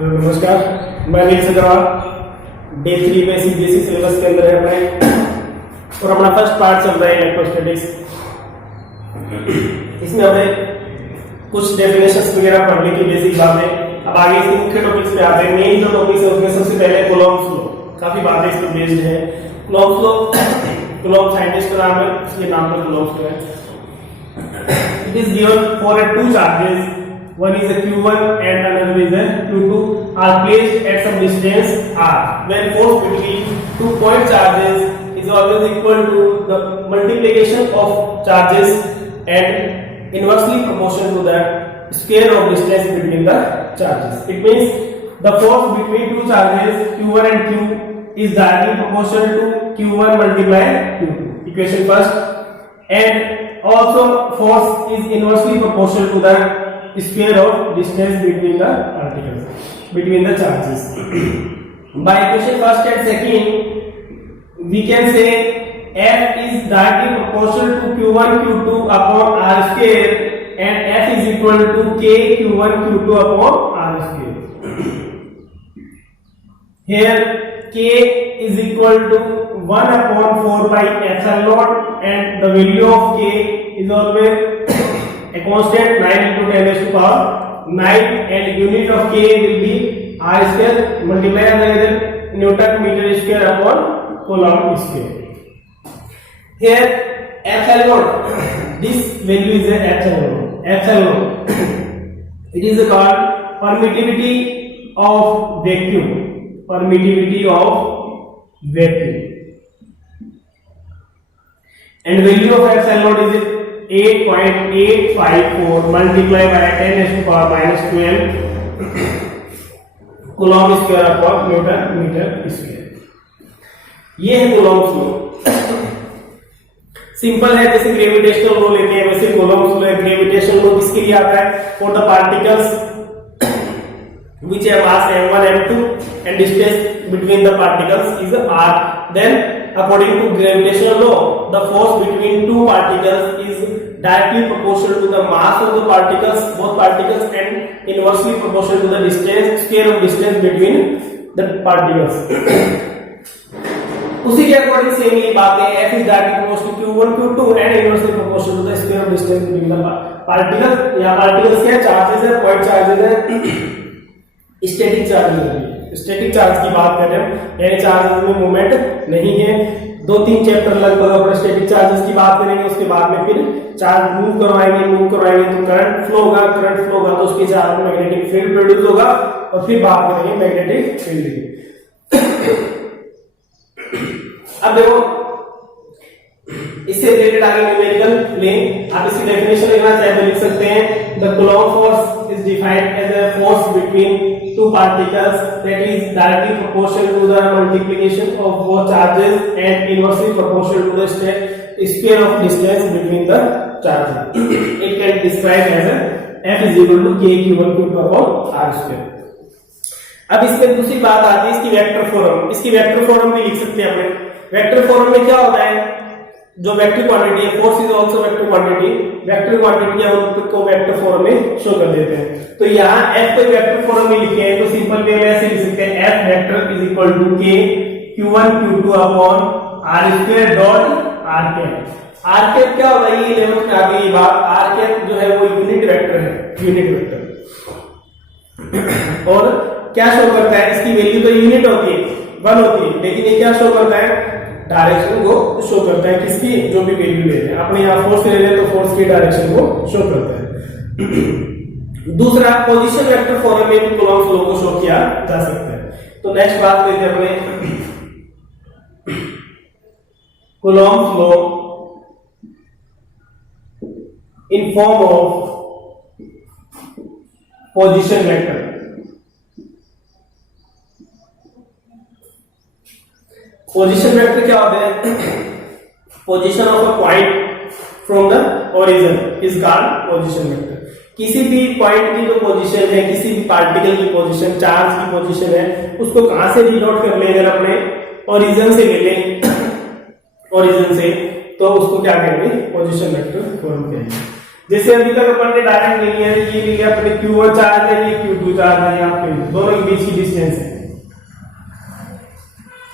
नमस्कार, मैं नील अग्रवाल। डे 3 में सीबीएसई सिलेबस के अंदर है अपने और अपना फर्स्ट पार्ट चल रहा है इलेक्ट्रोस्टैटिक्स। इसमें हमें कुछ डेफिनेशंस वगैरह पढ़ने की बेसिक बातें। अब आगे इसके मुख्य टॉपिक्स पे आते हैं। मेन जो टॉपिक्स है उसमें सबसे पहले कूलॉम्स लॉ, काफी बातें इस पर बेस्ड है। कूलॉम्स लॉ, कूलॉम साइंटिस्ट का नाम है, इसके नाम पर कूलॉम्स लॉ है। It is given for two charges, one is a q1 and another is a q2, are placed at some distance r, when force between 2 point charges is always equal to the multiplication of charges and inversely proportional to the square of distance between the charges. It means the force between two charges q1 and q is directly proportional to q1 multiplied q2, equation first, and also force is inversely proportional to the square of distance between the particles, between the charges. By equation first and second, we can say F is directly proportional to q1 q2 upon r square, and F is equal to k q1 q2 upon r square. Here k is equal to 1 upon 4 by epsilon naught, and the value of k is always a constant 9 into 10 raised to power 9, and unit of k will be r square multiplied by Newton meter square upon coulomb square. Here epsilon naught, this value is a epsilon. It is called permittivity of vacuum. Permittivity of vacuum. And value of epsilon naught is 8.854 multiplied by 10 raised to power minus 12 coulomb square upon Newton meter square. ये है Coulomb's law. Simple है, जैसे gravitational law लेते हैं वैसे Coulomb's law है। Gravitational law किसके लिए आता है? For the particles which have mass m1 m2 and distance between the particles is r. Then according to gravitational law, the force between two particles is directly proportional to the mass of the particles, both particles, and inversely proportional to the distance, square of distance between the particles. उसी के according same ये बात है। F is directly proportional to q1 q2 and inversely proportional to the square of distance between the particles. यहाँ particles क्या charges है? Point charges है, static charges है। स्टैटिक चार्ज की बात कर रहे हैं, यानी चार्जेस में मूवमेंट नहीं है। 2-3 चैप्टर लगभग अपने स्टैटिक चार्जेस की बात करेंगे, उसके बाद में फिर चार्ज मूव करवाएंगे तो करंट फ्लो होगा तो उसके चार्ज में मैग्नेटिक फील्ड प्रोड्यूस होगा, और फिर बात करेंगे मैग्नेटिक फील्ड की। अब देखो इससे रिलेटेड आगे न्यूमेरिकल लें। आप इसकी डेफिनेशन लिखना चाहे तो लिख सकते हैं। The coulomb force is defined as a force between two particles that is directly proportional to the multiplication of both charges and inversely proportional to the square of distance between the charges. It can describe as a F is equal to k q1 q2 upon r square. अब इसमें दूसरी बात आती है इसकी vector form. इसकी vector form भी लिख सकते हैं अपने। वेक्टर फॉर्म में क्या होता है? जो वेक्टर क्वांटिटी है, force is also vector quantity, vector quantity है उनको वेक्टर फॉर्म में शो कर देते हैं। तो यहाँ f को वेक्टर फॉर्म में लिखे हैं तो सिंपल वे में ऐसे लिख सकते हैं f vector is equal to k q1 q2 upon r square dot r cap. r cap क्या होता है? ये 11th में आ गई ये बात। r कैप जो है वो यूनिट वेक्टर है, यूनिट वेक्टर। और क्या शो करता है? इसकी वैल्यू तो यूनिट होती है, 1 होती है, लेकिन ये क्या शो करता है? डायरेक्शन को शो करता है। किसकी? जो भी वैल्यू ले रहे हैं, अपने यहाँ फोर्स ले रहे हैं तो फोर्स की डायरेक्शन को शो करता है। दूसरा, पोजीशन वेक्टर फॉर्म में भी कूलॉम्स लॉ को शो किया जा सकता है। तो नेक्स्ट बात करते हैं अपने Coulomb's law in form of position vector. Position vector क्या होता है? Position of a point from the origin is called position vector. किसी भी पॉइंट की जो पोजीशन है, किसी भी पार्टिकल की पोजीशन, चार्ज की पोजीशन है, उसको कहां से डिनोट कर लें? अगर अपने ओरिजिन से ले लें, ओरिजिन से, तो उसको क्या कहेंगे? पोजीशन वेक्टर फॉर्म कहेंगे। जैसे अभी तक अपन ने डायरेक्ट नहीं है, ये लिया अपने Q1 चार्ज है, ये Q2 चार्ज है, यहाँ पे दोनों के बीच की डिस्टेंस है,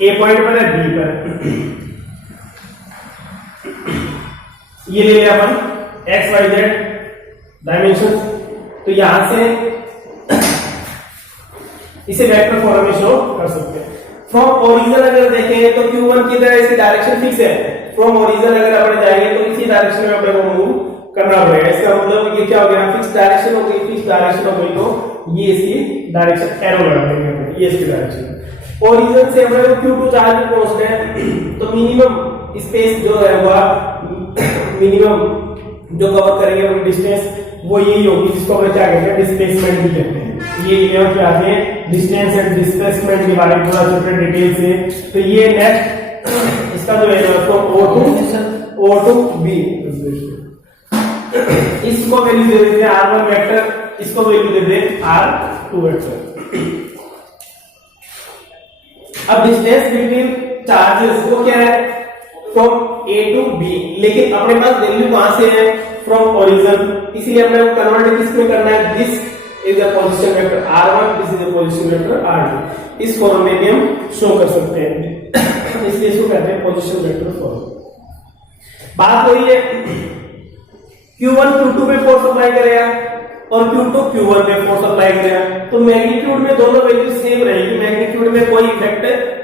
A पॉइंट पर है B पर। ये ले लिया अपन x y z डायमेंशन, तो यहां से इसे वेक्टर फॉर्म में शो कर सकते हैं। फ्रॉम ओरिजिन अगर देखें तो Q1 की तरह इसकी डायरेक्शन फिक्स है, फ्रॉम ओरिजिन अगर अपन जाएंगे तो इसी डायरेक्शन में अपने को मूव करना पड़ेगा। इसका मतलब ये क्या हो गया, फिक्स डायरेक्शन हो गई, फिक्स डायरेक्शन हो गई तो ये इसकी डायरेक्शन एरो लगा देंगे, ये इसकी डायरेक्शन। ओरिजिन से हमें Q2 चार्ज पे पहुंचना है तो मिनिमम स्पेस जो है वह मिनिमम जो कवर करेंगे वो डिस्टेंस वो यही होगी, जिसको हम क्या कहते हैं, डिस्प्लेसमेंट भी कहते हैं। ये लेवल पे आते हैं डिस्टेंस एंड डिस्प्लेसमेंट के बारे में थोड़ा छोटे डिटेल से। तो ये नेक्स्ट इसका जो है O टू B, इसको वैल्यू दे देते हैं R1 वेक्टर, इसको वैल्यू दे देते हैं R2 वेक्टर। अब डिस्टेंस बिटवीन चार्जेस वो क्या है, फ्रॉम A टू B, लेकिन अपने पास वैल्यू कहां से है, फ्रॉम ओरिजिन, इसलिए अपने को कन्वर्ट किसमें करना है, this is the position vector R1, this is the position vector R2। इस फॉर्म में भी हम शो कर सकते हैं, इसलिए इसको कहते हैं पोजीशन वेक्टर फॉर्म। बात वही है, Q1 Q2 पे फोर्स अप्लाई करेगा और Q2 Q1 पे फोर्स अप्लाई करेगा, तो मैग्नीट्यूड में दोनों वैल्यू सेम रहेगी, मैग्नीट्यूड में कोई इफेक्ट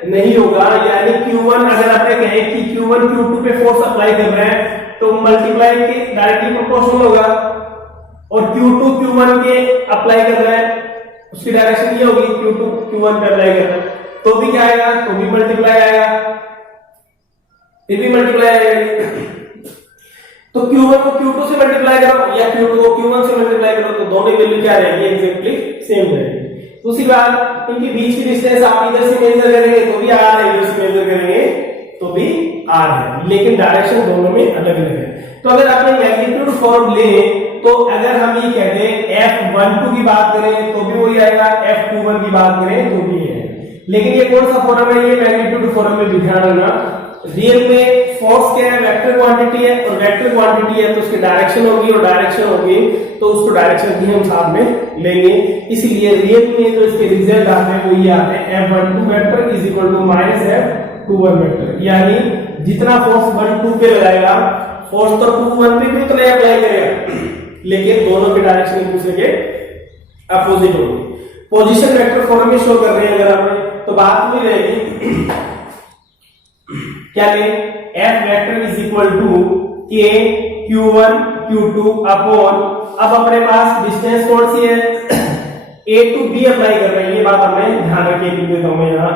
नहीं होगा। यानी Q1 अगर आपने कहे कि Q1 Q2 पे फोर्स अप्लाई कर रहे हैं तो मल्टीप्लाई के डायरेक्टली प्रोपोर्शनल होगा, और Q2 Q1 के अप्लाई कर रहा है उसकी डायरेक्शन ये होगी, Q2 Q1 पे अप्लाई कर रहा है तो भी क्या आएगा, तो भी मल्टीप्लाई आएगा, फिर भी मल्टीप्लाई आएगा। तो Q1 को Q2 से मल्टीप्लाई करो या Q2 को Q1 से मल्टीप्लाई करो तो दोनों वैल्यू क्या रहेगी, एग्जैक्टली सेम रहेगी। दूसरी बात, इनके बीच की डिस्टेंस आप इधर से मेजर करेंगे तो भी R है, इधर से मेजर करेंगे तो भी R है, लेकिन डायरेक्शन दोनों में अलग अलग है। तो अगर आपने मैग्नीट्यूड फॉर्म ले तो अगर हम ये कहते हैं F12 की बात करें तो भी वही आएगा, F21 की बात करें तो भी है, लेकिन ये कौन सा फॉर्म है, ये मैग्नीट्यूड फॉर्म में भी ध्यान रखना। रियल में फोर्स क्या है, वेक्टर क्वांटिटी है, और वेक्टर क्वांटिटी है तो उसकी डायरेक्शन होगी, और डायरेक्शन होगी तो उसको डायरेक्शन भी हम साथ में लेंगे। इसलिए रियल में जो इसके रिजल्ट आते हैं वो ये आते हैं, F12 vector is equal to minus F21 vector, यानी जितना फोर्स 1 2 पे लगाएगा फोर्स तो 2 1 पे भी उतना ही अप्लाई करेगा, लेकिन दोनों की डायरेक्शन एक दूसरे के अपोजिट होगी। पोजीशन वेक्टर फॉर्म में शो कर रहे हैं अगर आपने तो बात नहीं रहेगी, क्या लें, F vector is equal to K Q1 Q2 upon, अब अपने पास डिस्टेंस कौन सी है, A टू B अप्लाई कर रहे हैं, ये बात हमें ध्यान रखिए, लिख देता हूं मैं यहां,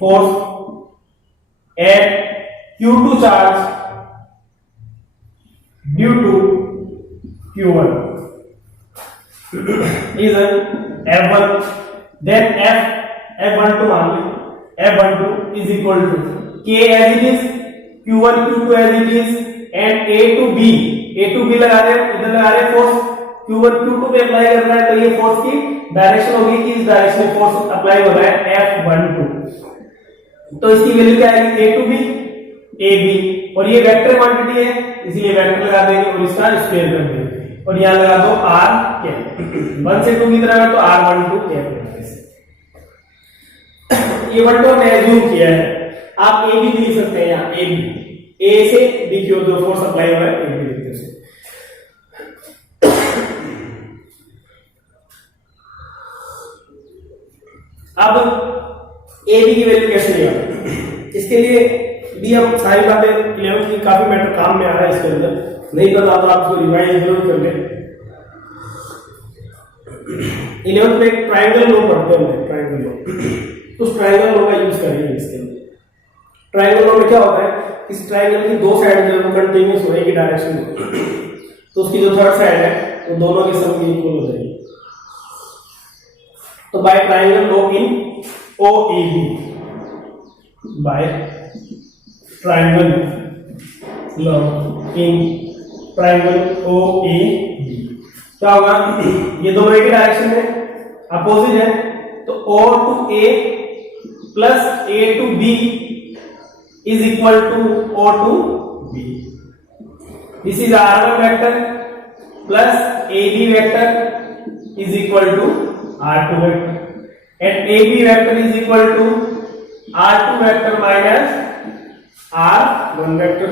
force at Q2 charge due to Q1 is F1, then F12 मान लो, F12 is equal to K as it is, Q1 Q2 as it is, and A to B लगा रहे हैं, इधर लगा रहे हैं फोर्स, Q1 Q2 पे apply कर रहा है तो ये फोर्स की डायरेक्शन होगी कि इस डायरेक्शन में फोर्स अप्लाई हो रहा है F12, तो इसकी वैल्यू क्या आएगी, A to B AB, और ये वेक्टर क्वांटिटी है इसलिए वेक्टर लगा देंगे और इसका स्क्वायर कर देंगे, और यहां लगा दो R कैप, 1 से 2 की तरह तो R12 कैप। ये 1 2 हमने एज्यूम किया है, आप A भी लिख सकते हैं, यहाँ A से B की ओर जो फोर्स अप्लाई हो रहा है A भी लिखते हैं। अब A B की वैल्यू कैसे लिया, इसके लिए भी हम सारी बातें 11th की काफी मैटर काम में आ रहा है, इसके अंदर नहीं पता तो आपको रिवाइज जरूर कर ले। 11th में ट्रायंगल लो पढ़ते हैं, ट्रायंगल लो, तो उस ट्रायंगल लो का यूज करेंगे इसके अंदर। ट्रायंगल लो में क्या होता है, इस ट्रायंगल की दो साइड जो कंटिन्यूअस हो रहेगी डायरेक्शन में, तो उसकी जो थर्ड साइड है वो दोनों के सम की इक्वल हो जाएगी। तो by triangle law in OAB, by triangle law in triangle OAB क्या होगा, ये दोनों एक ही डायरेक्शन में अपोजिट है, तो O to A plus A to B is equal to O to B। This is R1 vector, plus AB vector is equal to R2 vector, and AB vector is equal to R2 vector minus R1 vector.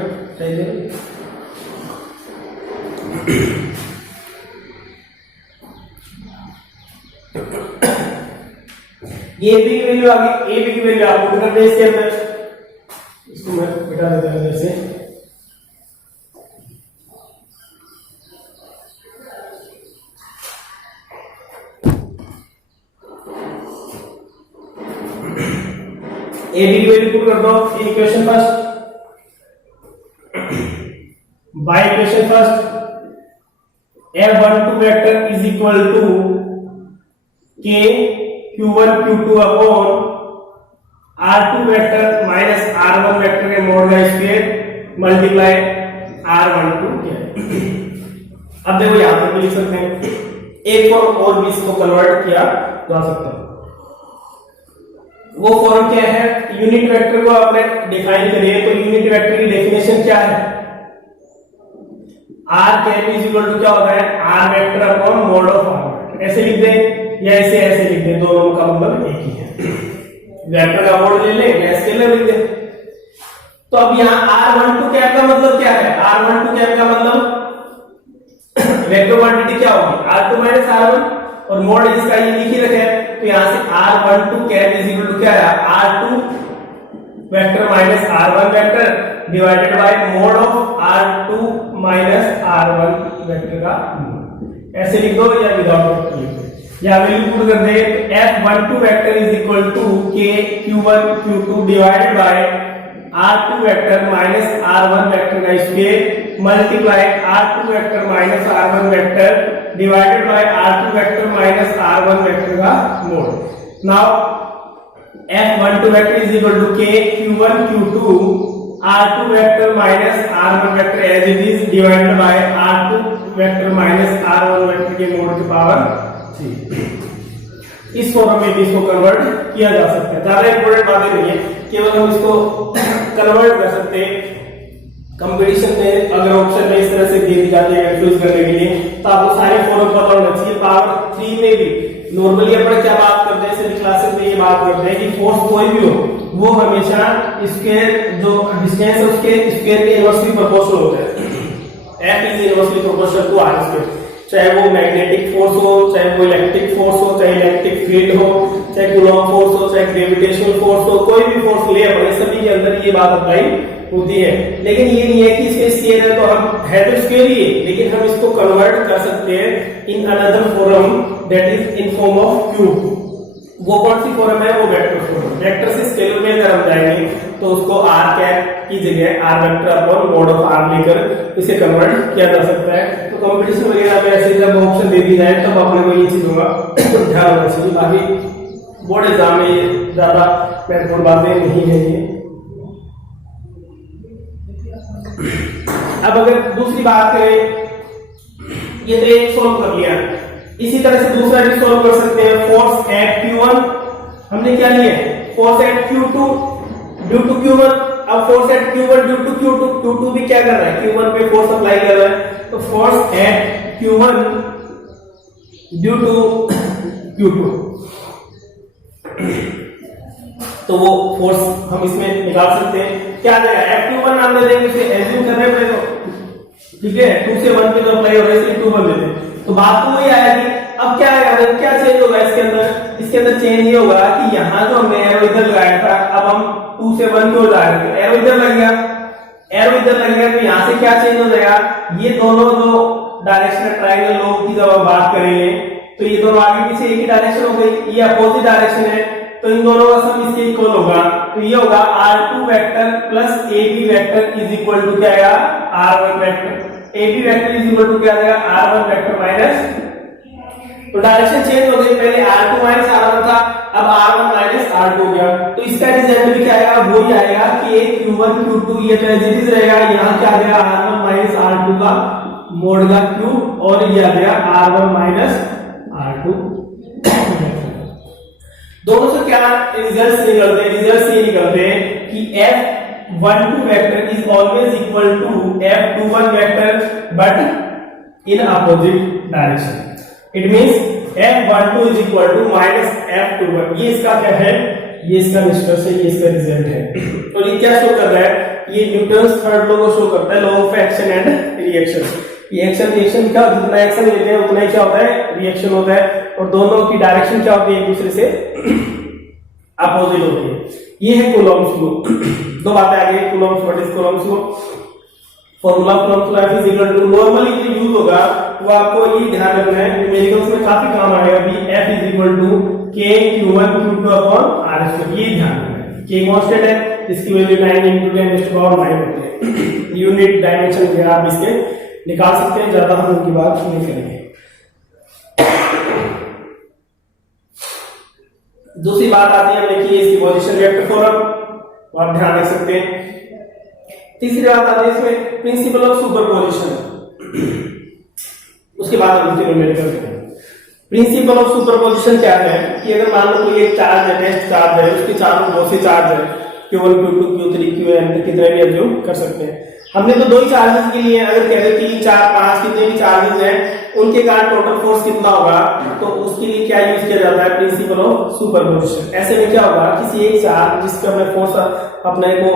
ये B की value आ गई, A B की value आप put कर दे इसके अंदर, इसको मैं बिठा देता हूं इधर से। ए बी की वैल्यू पुट कर दो in equation first, by equation first F12 vector is equal to K Q1 Q2 upon R2 vector minus R1 vector के मोड का स्क्वायर मल्टीप्लाई R12 क्या है। अब देखो यहां पर भी लिख सकते हैं, एक फॉर्म और भी इसको कन्वर्ट किया जा सकता है। वो फॉर्म क्या है, यूनिट वेक्टर को आपने डिफाइन करिए, तो यूनिट वेक्टर की डेफिनेशन क्या है, R cap is equal to क्या होता है, R vector upon mod of R। ऐसे लिख दें या ऐसे लिख दें, दोनों का मतलब एक ही है। वेक्टर का मोड ले लें या स्केलर लिख दें। तो अब यहाँ R12 कैप का मतलब क्या है, R12 कैप का मतलब वेक्टर क्वांटिटी क्या होगी, R2 माइनस R1, और मोड इसका ये लिख ही रखे हैं, तो यहां से R12 cap is equal to क्या है, R2 vector minus R1 vector divided bye mode of R2 minus R1 vector का मोड। ऐसे लिख दो या विदाउट लिख दो, या वैल्यू पुट कर दे, F12 vector is equal to K Q1 Q2 divided by R2 vector minus R1 vector का square multiply R2 vector minus R1 vector divided by R2 vector minus R1 vector का mod. Now F12 vector is equal to K Q1 Q2 R2 vector minus R1 vector as it is divided by R2 vector minus R1 vector के mode की power 3। इस form में भी इसको convert किया जा सकता है, ज्यादा इंपॉर्टेंट बातें नहीं है, केवल हम इसको कन्वर्ट कर सकते हैं। कंपटीशन में अगर ऑप्शन में इस तरह से दे दी जाती है कंफ्यूज करने के लिए, तो आपको सारे फॉर्म पता होना चाहिए। पावर 3 में भी नॉर्मली अपन क्या बात करते हैं, सभी क्लासेस में ये बात करते हैं कि फोर्स कोई भी हो वो हमेशा स्क्वायर जो डिस्टेंस है उसके स्क्वायर के इनवर्सली प्रोपोर्शनल होता है। F is inversely proportional to R square, चाहे वो मैग्नेटिक फोर्स हो, चाहे वो इलेक्ट्रिक फोर्स हो, चाहे इलेक्ट्रिक फील्ड हो, चाहे कूलॉम फोर्स हो, चाहे ग्रेविटेशनल फोर्स हो, कोई भी फोर्स ले अपने सभी के अंदर ये बात अप्लाई होती है। लेकिन ये नहीं है कि इसके स्केलर है तो हम है तो स्केल ही है, लेकिन हम इसको कन्वर्ट कर सकते हैं in another form that is in form of cube. वो कौन सी फॉर्म है, वो वेक्टर फॉर्म। वेक्टर से स्केलर में अगर हम जाएंगे तो उसको r कैप की जगह r vector upon mod of r लेकर इसे कन्वर्ट किया जा सकता है। तो कंपटीशन वगैरह में ऐसे जब ऑप्शन दे दी जाए तब अपने को ये चीजों का ध्यान रखना चाहिए। बाकी बोर्ड एग्जाम में ज्यादा महत्वपूर्ण बातें नहीं है ये। अब अगर दूसरी बात करें, ये तो एक सोल्व कर लिया, इसी तरह से दूसरा भी सोल्व कर सकते हैं। फोर्स एट Q1 हमने क्या लिया, force at Q2 due to Q1। अब force at Q1 due to Q2, Q2 भी क्या कर रहा है, Q1 पे फोर्स अप्लाई कर रहा है, तो force at Q1 due to Q2, तो वो फोर्स हम इसमें निकाल सकते हैं। क्या आ जाएगा, F21 नाम दे देंगे, इसे एज्यूम कर रहे हैं तो ठीक है, 2 से 1 पे तो अप्लाई हो रहा है इसलिए 2 बन देते हैं। तो बात तो वही आएगी। अब क्या आएगा, क्या चेंज होगा इसके अंदर, इसके अंदर चेंज ये होगा कि यहाँ जो हमने एरो इधर लगाया था, अब हम 2 से 1 क्यों जा रहे थे, एरो इधर लग गया, एरो इधर लग गया, तो यहाँ से क्या चेंज हो जाएगा, ये दोनों जो डायरेक्शन ट्रायंगल लोग की जब हम बात करेंगे तो ये दोनों आगे पीछे एक ही डायरेक्शन हो गई, ये अपोजिट डायरेक्शन है, तो इन दोनों का सम इसके इक्वल होगा। तो ये होगा R2 vector plus AB vector is equal to क्या आएगा, R1 vector. AB vector is equal to क्या आएगा, R1 वेक्टर माइनस, तो डायरेक्शन चेंज हो गई, पहले R2 माइनस R1 था, अब R1 माइनस R2 हो गया। तो इसका रिजल्ट भी क्या आएगा, वही आएगा कि Q1 Q2 ये तो एज इट इज रहेगा, यहाँ क्या आ गया R1 माइनस R2 का मोड का क्यूब, और ये आ गया R1 माइनस R2। दोनों से क्या रिजल्ट्स निकलते हैं, रिजल्ट्स ये निकलते हैं कि F12 vector is always equal to F21 vector, but in opposite direction. It means F12 is equal to minus F21. ये इसका क्या है, ये इसका निष्कर्ष है, ये इसका रिजल्ट है। और ये क्या शो कर रहा है, ये न्यूटन्स थर्ड लॉ को शो करता है, law of action and reaction. ये एक्शन रिएक्शन का जितना एक्शन लेते हैं उतना ही क्या होता है, रिएक्शन होता है, और दोनों की डायरेक्शन क्या होती है, एक दूसरे से अपोजिट होती है। ये है कूलॉम्स लॉ। दो बातें आ गई, Coulomb's, what is Coulomb's law, formula Coulomb's law is equal to, normally जो यूज होगा वो आपको ये ध्यान रखना है, न्यूमेरिकल्स में काफी काम आएगा भी, F is equal to K Q1 Q2 upon R²। ये ध्यान रखना है, K कांस्टेंट है, इसकी वैल्यू 9 × 10⁻⁹ होती है। यूनिट डायमेंशन वगैरह आप इसके निकाल सकते हैं, ज्यादा हम उनकी बात नहीं करेंगे। दूसरी बात आती है हमने की इसकी पोजीशन वेक्टर फॉर्म, आप ध्यान रख सकते हैं। तीसरी बात आती है इसमें प्रिंसिपल ऑफ सुपरपोजिशन, उसके बाद हम इसके न्यूमेरिकल करेंगे। प्रिंसिपल ऑफ सुपरपोजिशन क्या है कि अगर मान लो कोई एक चार्ज है, टेस्ट चार्ज है, उसके चारों बहुत से चार्ज है, Q1 Q2 Q3 Qn कितने भी अज्यूम कर सकते हैं। हमने तो दो ही चार्जेस के लिए, अगर कह रहे 3 4 5 कितने भी चार्जेस हैं उनके कारण टोटल फोर्स कितना होगा, तो उसके लिए क्या यूज किया जाता है, प्रिंसिपल ऑफ सुपरपोजिशन। ऐसे में क्या होगा, किसी एक चार्ज जिसका हमें फोर्स अपने को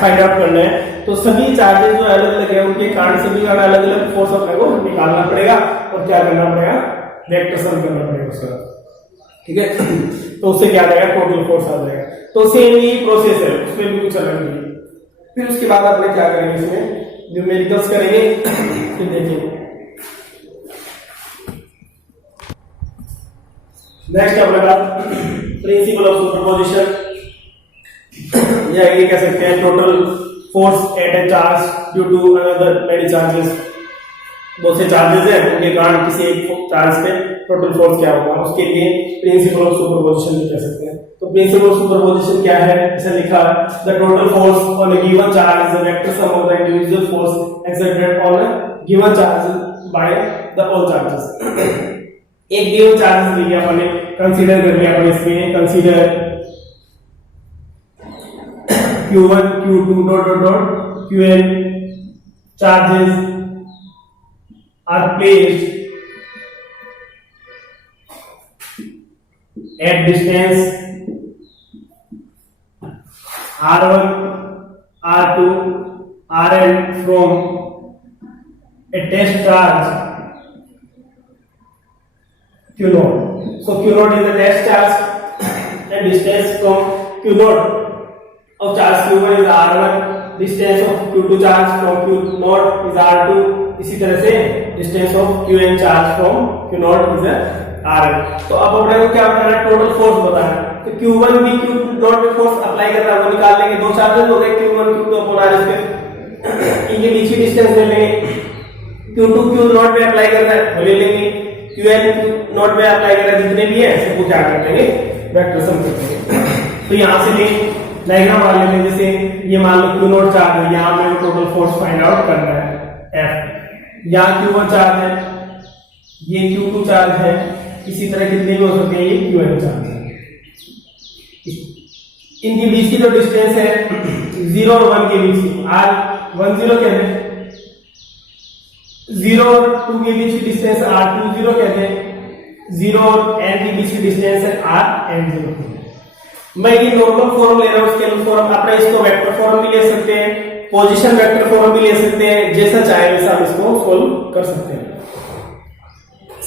फाइंड आउट करना है, तो सभी चार्जेस जो अलग अलग है उनके कारण सभी का अलग अलग फोर्स अपने को निकालना पड़ेगा, और क्या करना पड़ेगा, वेक्टर सम करना पड़ेगा उसका, ठीक है। तो उससे क्या आ जाएगा, टोटल फोर्स आ जाएगा। तो सेम ही प्रोसेस है, उसमें भी कुछ अलग नहीं। फिर उसके बाद आपने क्या करेंगे, इसमें न्यूमेरिकल्स करेंगे। फिर देखिए नेक्स्ट अपने पास प्रिंसिपल ऑफ सुपरपोजिशन, या ये कह सकते हैं total force at a charge due to another many charges. बहुत से चार्जेस हैं, उनके कारण किसी एक चार्ज पे टोटल फोर्स क्या होगा, उसके लिए प्रिंसिपल ऑफ सुपरपोजिशन भी कह सकते हैं। तो प्रिंसिपल ऑफ सुपरपोजिशन क्या है, ऐसे लिखा, the total force on a given charge is the vector sum of the individual force exerted on a given charge by the all charges. एक गिवन चार्जेस लिया हमने, कंसीडर कर लिया अपन, इसमें consider Q1 Q2 dot dot dot Qn charges are placed at distance r1 r2 rn from a test charge q0. So q0 is a test charge and distance from q0 of charge q1 is r1, distance of q2 charge from q0 is r2, इसी तरह से distance of Qn charge from Q0 is Rn। तो अब अपने को क्या करना है, टोटल फोर्स बताना है। तो Q1 भी Q0 पे फोर्स अप्लाई करना है, वो निकाल लेंगे। दो चार्जेस हो गए Q1 Q2 upon R square, इनके बीच की डिस्टेंस ले लेंगे। Q2 Q0 पे अप्लाई करना है, वो ले लेंगे। Qn Q0 पे अप्लाई करना है, जितने भी है सबको क्या कर देंगे, वेक्टर सम कर देंगे। तो यहां से ले डायग्राम मान लेते हैं, जैसे ये मान लो Q0 चार्ज है, यहां पे टोटल फोर्स फाइंड आउट करना है F। यहाँ Q1 चार्ज है, ये Q2 चार्ज है, इसी तरह कितने भी हो सकते हैं, ये Qn चार्ज है। इनके बीच की जो डिस्टेंस है 0 और 1 के बीच की, R10 कहते हैं, 0 और 2 के बीच की डिस्टेंस R20 कहते हैं, 0 और n के बीच की डिस्टेंस है Rn0 कहते हैं। मैं ये नॉर्मल फॉर्म ले रहा हूँ, स्केलर फॉर्म, अपने इसको वेक्टर फॉर्म भी ले सकते हैं, पोजीशन वेक्टर फॉर्म भी ले सकते हैं, जैसा चाहे वैसा आप इसको सोल्व कर सकते हैं।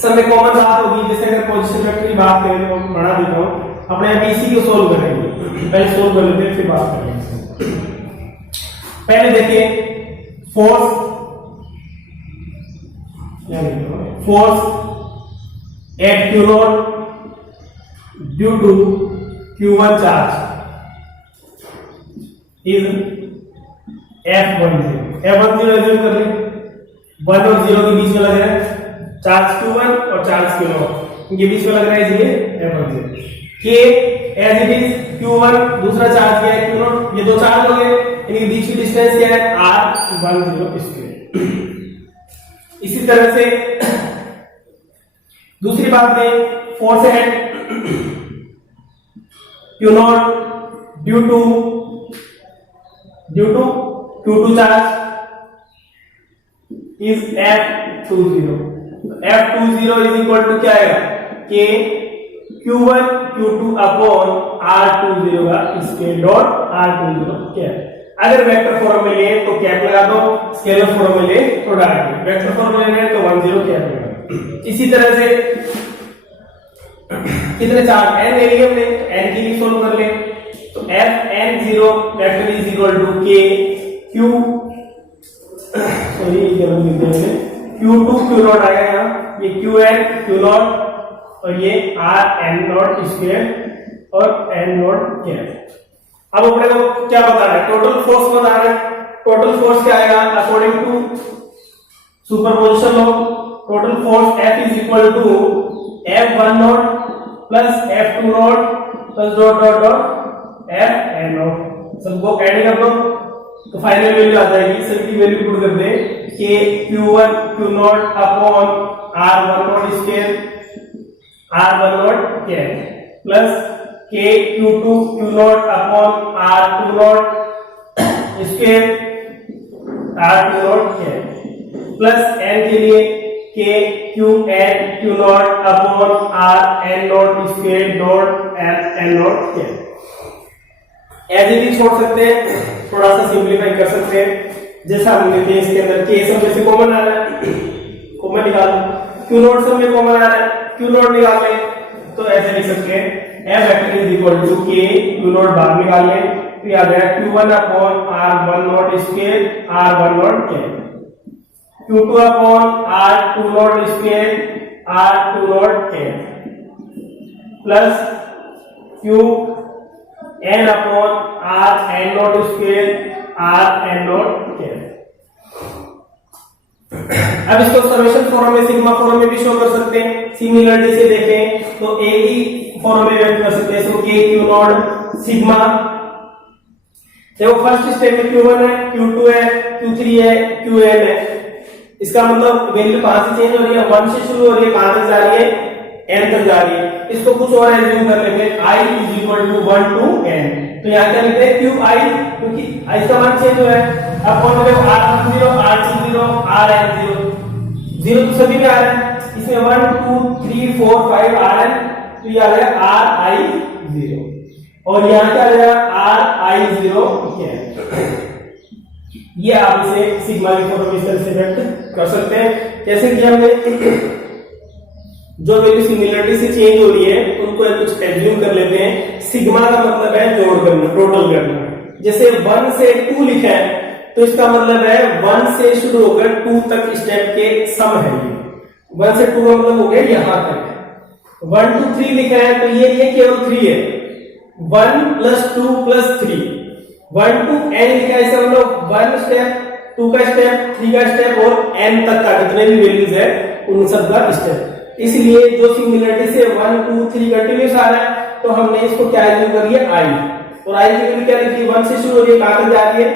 सब में कॉमन बात होगी, जैसे अगर पोजीशन वेक्टर की बात करें तो बना देता हूं, अपने आप इसी को सोल्व करेंगे, पहले सोल्व कर लेते हैं फिर बात करेंगे। पहले देखिए force at Q0 due to Q1 charge is F10 assume कर लें, 1 और 0 के बीच में लग रहा है चार्ज Q1 और चार्ज Q0, इनके बीच में लग रहा है इसलिए F10। K as it is Q1, दूसरा चार्ज क्या है Q0, ये दो चार्ज हो गए, इनके बीच की डिस्टेंस क्या है R10 स्क्वायर। इसी तरह से दूसरी बात में force at Q0 due to Q2 charge is F20। F20 is equal to क्या आएगा K Q1 Q2 upon R20 का स्केल डॉट R20 क्या है। अगर वेक्टर फॉर्म में ले तो कैप लगा दो, स्केलर फॉर्म में ले तो डायरेक्ट, वेक्टर फॉर्म में ले तो 10 कैप लगा। इसी तरह से कितने चार n ले लिए हमने, n की भी सोल्व कर ले तो Fn0 vector is equal to K Q sorry ये हम लिख देंगे Q2 Q0 आएगा यहाँ, ये Qn Q0 और ये Rn0 स्क्वायर और n0 क्या है। अब अपने को क्या बताना है, टोटल फोर्स बताना है। टोटल फोर्स क्या आएगा according to superposition law, total force F is equal to F10 plus F20 plus dot dot dot Fn0, सबको ऐड कर दो तो फाइनल वैल्यू आ जाएगी। सबकी वैल्यू पुट कर दे K Q1 Q0 upon R10 square R10 क्या है plus K Q2 Q0 upon R20 square R20 क्या है प्लस n के लिए K Qn Q0 upon Rn0 square dot N0 क्या है। ऐसे भी छोड़ सकते हैं, थोड़ा सा सिंपलीफाई कर सकते हैं। जैसा हम देखते हैं इसके अंदर K सब में से कॉमन आ रहा है, कॉमन निकाल लो, Q0 सब में कॉमन आ रहा है, Q0 निकाल ले तो ऐसे लिख सकते हैं F vector is equal to K Q0 बाहर निकाल ले तो याद है Q1 upon R10 square R10 क्या है, Q2 upon R20 square R20 क्या है plus Q n upon Rn0 square Rn0 क्या है। अब इसको समेशन फॉर्म में सिग्मा फॉर्म में भी शो कर सकते हैं। सिमिलरिटी से देखें तो एक ही फॉर्म में व्यक्त कर सकते हैं। इसको K Q0 सिग्मा, देखो फर्स्ट स्टेप में Q1 है, Q2 है, Q3 है, Qn है। इसका मतलब वैल्यू कहां से चेंज हो रही है, 1 से शुरू हो रही है, कहां तक जा रही है, n तक जा रही है। इसको कुछ और एज्यूम कर लेते हैं, I is equal to 1 to n, तो यहाँ क्या लिखते हैं Qi, क्योंकि I का मान चेंज हुआ है। अब कौन बनेगा R10 R20 Rn0, 0 तो सभी में आ रहा है, इसमें 1 2 3 4 5 Rn, तो ये आ गया Ri0 और यहाँ क्या आ जाएगा Ri0 क्या है। ये आप इसे सिग्मा की फॉर्म इस तरह से व्यक्त कर सकते हैं। जैसे कि हमने जो वैल्यू सिमिलरिटी से चेंज हो रही है उनको कुछ एज्यूम कर लेते हैं। सिग्मा का मतलब है जोड़ करना, टोटल करना। जैसे 1 से 2 लिखा है तो इसका मतलब है 1 से शुरू होकर 2 तक स्टेप के सम है। ये 1 से 2 का मतलब हो गया यहां तक। 1 2 3 लिखा है तो ये केवल 3 है, 1 प्लस 2 प्लस 3, 1 to n लिखा है, इसका मतलब 1 स्टेप, 2 का स्टेप, 3 का स्टेप और n तक का जितने भी वैल्यूज है उन सब का स्टेप। इसलिए जो सिमिलरिटी से 1 2 3 कंटिन्यूस आ रहा है तो हमने इसको क्या यूज कर लिया I, और I की वैल्यू क्या लिखी, 1 से शुरू हो रही है, कहां तक जा रही है,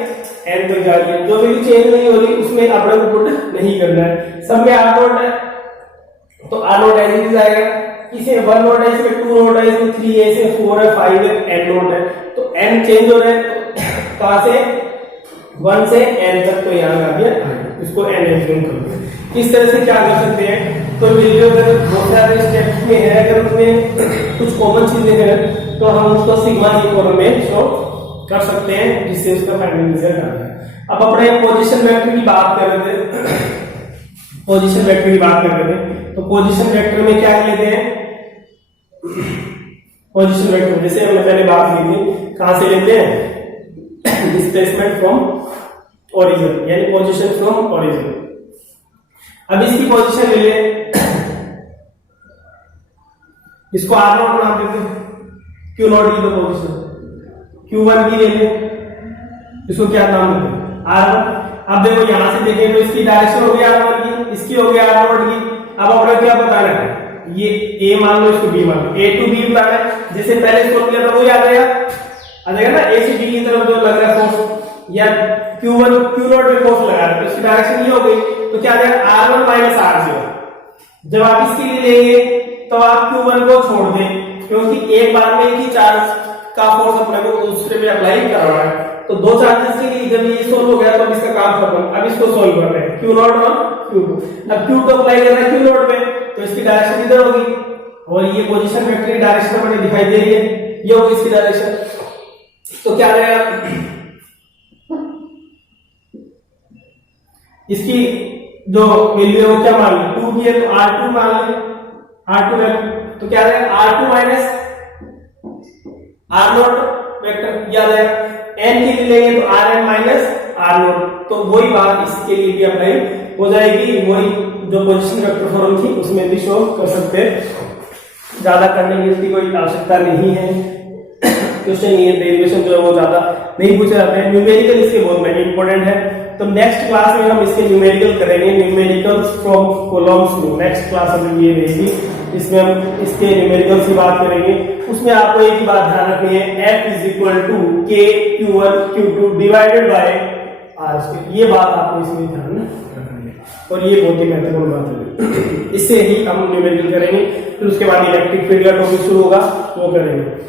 n तक जा रही है। जो वैल्यू चेंज नहीं हो रही उसमें अपने को पुट नहीं करना है। सब में R0 है तो R0 एज इट इज आएगा, इसे 1 नोट है, इसमें 2 नोट है, इसमें 3 है, इसमें 4 है, 5 है, n नोट है, तो n चेंज हो रहा है कहां से 1 से n तक, तो यहां आ गया, इसको n एज्यूम कर लो। इस तरह से क्या कर सकते हैं, तो वीडियो अगर बहुत सारे स्टेप्स में है, अगर उसमें कुछ कॉमन चीजें हैं तो हम उसको सिग्मा की फॉर्म में शो कर सकते हैं, जिससे उसका फाइनल रिजल्ट आता है। अब अपने पोजीशन वेक्टर की बात कर रहे थे, पोजीशन वेक्टर की बात कर रहे थे, तो पोजीशन वेक्टर में क्या लेते हैं, पोजीशन वेक्टर जैसे हमने पहले बात की थी, कहां से लेते हैं, डिस्प्लेसमेंट फ्रॉम ओरिजिन, यानी पोजीशन फ्रॉम ओरिजिन। अब इसकी पोजीशन ले ले, इसको R0 नाम देते हैं, Q0 की तो पोजीशन, Q1 की ले ले, इसको क्या नाम देते हैं, R1। अब देखो यहां से देखें तो इसकी डायरेक्शन हो गई R1 की, इसकी हो गई R0 की। अब अपना क्या बताना है, ये A मान लो, इसको B मान लो, A to B बताना है। जैसे पहले इसको किया था वही आ जाएगा ना, A से B की तरफ जो लग रहा है फोर्स, या Q1 Q0 पे फोर्स लगा रहा है, तो इसकी डायरेक्शन ये हो गई, तो क्या आ जाएगा R1 माइनस R0। जब आप इसके लिए लेंगे तो आप Q1 को छोड़ दें, क्योंकि एक बार में एक ही चार्ज का फोर्स अपने को दूसरे पे अप्लाई करना है, तो दो चार्जेस के लिए जब ये सोल्व हो गया तो अब इसका काम खत्म। अब इसको सोल्व कर रहे हैं, Q0 और Q2। अब Q2 अप्लाई करना है Q नोड पे, तो इसकी डायरेक्शन इधर होगी और ये पोजीशन वेक्टर की डायरेक्शन हमें दिखाई दे रही है, ये होगी इसकी डायरेक्शन। तो क्या रहेगा, इसकी जो वैल्यू है वो क्या मान ली, 2 की है तो R2 मान ले, R2 है तो क्या रहेगा R2 माइनस R0 वेक्टर याद है, n के लिए लेंगे तो Rn माइनस R0, तो वही बात इसके लिए भी अप्लाई हो जाएगी, वही जो पोजीशन वेक्टर फॉर्म थी उसमें भी शो कर सकते हैं, ज्यादा करने की इसकी कोई आवश्यकता नहीं है। क्वेश्चन ये डेरिवेशन जो है वो ज्यादा नहीं पूछे जाते हैं, न्यूमेरिकल इसके बहुत इंपॉर्टेंट है। तो नेक्स्ट क्लास में हम इसके न्यूमेरिकल करेंगे, न्यूमेरिकल्स फ्रॉम कॉलम्स में, नेक्स्ट क्लास हमें ये रहेगी, इसमें हम इसके न्यूमेरिकल की बात करेंगे। उसमें आपको एक ही बात ध्यान रखनी है, F is equal to K Q1 Q2 divided by R², ये बात आपको इसमें ध्यान रखनी है और ये बहुत ही महत्वपूर्ण बात है। इससे ही हम न्यूमेरिकल करेंगे, फिर उसके बाद इलेक्ट्रिक फील्ड का टॉपिक शुरू होगा, वो करेंगे।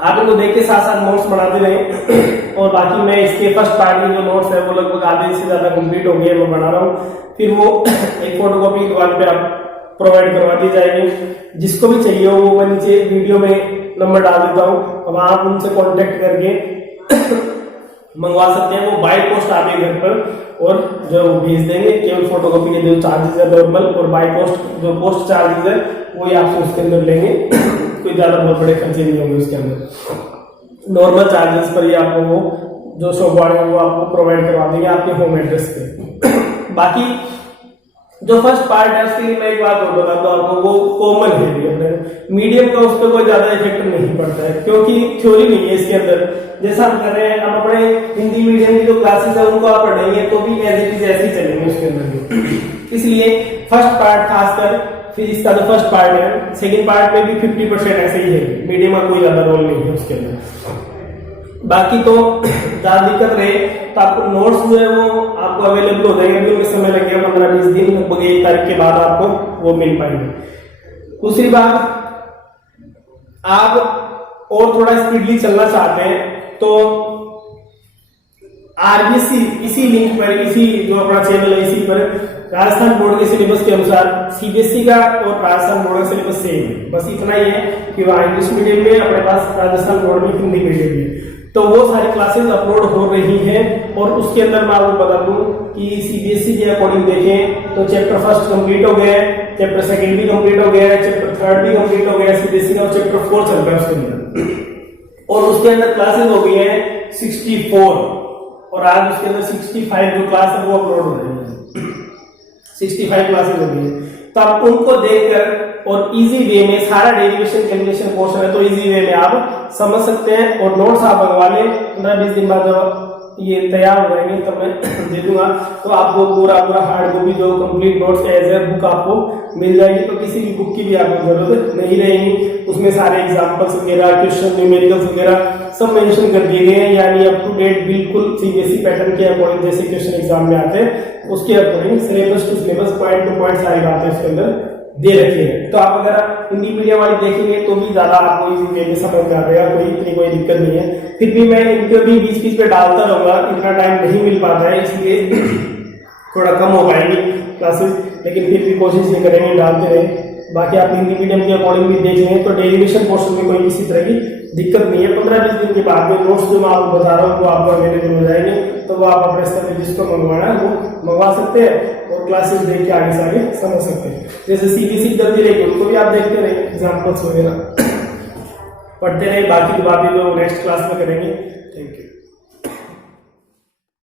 आप इनको देख के साथ साथ नोट्स बनाते रहे और बाकी मैं इसके फर्स्ट पार्ट के जो नोट्स है वो लगभग आधे से ज्यादा कंप्लीट हो गए, मैं बना रहा हूँ, फिर वो एक फोटोकॉपी दुकान पे आप प्रोवाइड करवा दी जाएगी। जिसको भी चाहिए हो वो मैं नीचे वीडियो में नंबर डाल देता हूँ, अब आप उनसे कॉन्टेक्ट करके मंगवा सकते हैं, वो बाय पोस्ट आपके घर पर और जो भेज देंगे, केवल फोटोकॉपी के जो चार्जेस है नॉर्मल, और बाय पोस्ट जो पोस्ट चार्जेस है वो ही आपसे उसके अंदर लेंगे, कोई ज्यादा बहुत बड़े खर्चे नहीं होंगे उसके अंदर, नॉर्मल चार्जेस पर ही आपको वो जो शॉप वाले हैं वो आपको प्रोवाइड करवा देंगे आपके होम एड्रेस पे। बाकी जो फर्स्ट पार्ट है उसके लिए मैं एक बात और बता दूं आपको, वो कॉमन है, मीडियम का उस पर कोई ज्यादा इफेक्ट नहीं पड़ता है क्योंकि थ्योरी नहीं है इसके अंदर। जैसा हम कर रहे हैं, हम अपने हिंदी मीडियम की जो क्लासेस है उनको आप पढ़ेंगे तो भी एज इट इज ऐसे ही चलेंगे उसके अंदर भी। इसलिए फर्स्ट पार्ट खासकर फिजिक्स का जो फर्स्ट पार्ट है, सेकेंड पार्ट में भी 50% ऐसे ही है, मीडियम का कोई ज्यादा रोल नहीं है उसके अंदर। बाकी तो ज्यादा दिक्कत रहे तो आपको नोट्स जो है वो आपको अवेलेबल हो जाएंगे, अभी समय लगेगा 15-20 दिन, लगभग 1 तारीख के बाद आपको वो मिल पाएंगे। दूसरी बात, आप और थोड़ा स्पीडली चलना चाहते हैं तो आरबीसी इसी लिंक पर, इसी जो अपना चैनल है इसी पर राजस्थान बोर्ड के सिलेबस के अनुसार सीबीएसई का और राजस्थान बोर्ड का सिलेबस सेम है, बस इतना ही है कि वहाँ इंग्लिश मीडियम में, अपने पास राजस्थान बोर्ड में हिंदी मीडियम में, तो वो सारी क्लासेस अपलोड हो रही हैं। और उसके अंदर मैं आपको बता दूं कि सीबीएसई के अकॉर्डिंग देखें तो चैप्टर फर्स्ट कंप्लीट हो गया है, चैप्टर सेकंड भी कंप्लीट हो गया है, चैप्टर थर्ड भी कंप्लीट हो गया है सीबीएसई का, और चैप्टर 4 चल रहा है उसके अंदर, और उसके अंदर क्लासेस हो गई है 64, और आज उसके अंदर 65 जो क्लास है वो अपलोड हो रही है, 65 क्लासेस हो गई है। तो आप उनको देखकर और इजी वे में, सारा डेरिवेशन कैलकुलेशन पोर्शन है तो इजी वे में आप समझ सकते हैं, और नोट्स आप मंगवा लें, 15-20 दिन बाद जब ये तैयार हो जाएंगे तब मैं दे दूंगा, तो आपको पूरा हार्ड कॉपी जो complete notes as a book आपको मिल जाएगी, तो किसी भी बुक की भी आपको जरूरत नहीं रहेगी। उसमें सारे एग्जांपल्स वगैरह, क्वेश्चन, न्यूमेरिकल्स वगैरह सब मेंशन कर दिए गए हैं, यानी अप टू डेट बिल्कुल सीबीएसई पैटर्न के अकॉर्डिंग जैसे क्वेश्चन एग्जाम में आते हैं उसके according syllabus to syllabus, point to point सारी बातें उसके अंदर दे रखी है। तो आप अगर हिंदी मीडियम वाली देखेंगे तो भी ज्यादा आपको इजी वे में समझ में आ जाएगा, कोई दिक्कत नहीं है। फिर भी मैं इनको भी बीच पे डालता रहूंगा, इतना टाइम नहीं मिल पाता है इसलिए थोड़ा कम हो पाएंगी क्लासेस, लेकिन फिर भी कोशिश ये करेंगे डालते रहे। बाकी आप हिंदी मीडियम के अकॉर्डिंग भी देख लें तो डेरिवेशन पोर्शन में कोई किसी तरह की दिक्कत नहीं है। 15-20 दिन के बाद में नोट्स जो मैं आपको बता रहा हूँ वो आपको अवेलेबल हो जाएंगे, तो वो आप अपने स्तर पर जिसको मंगवाना है वो मंगवा सकते हैं और क्लासेस देख के आगे से आगे समझ सकते हैं। जैसे सीबीएसई करती रहेगी उनको भी आप देखते रहे, एग्जाम्पल्स वगैरह पढ़ते रहे। बाकी की बातें जो नेक्स्ट क्लास में करेंगे। Thank you.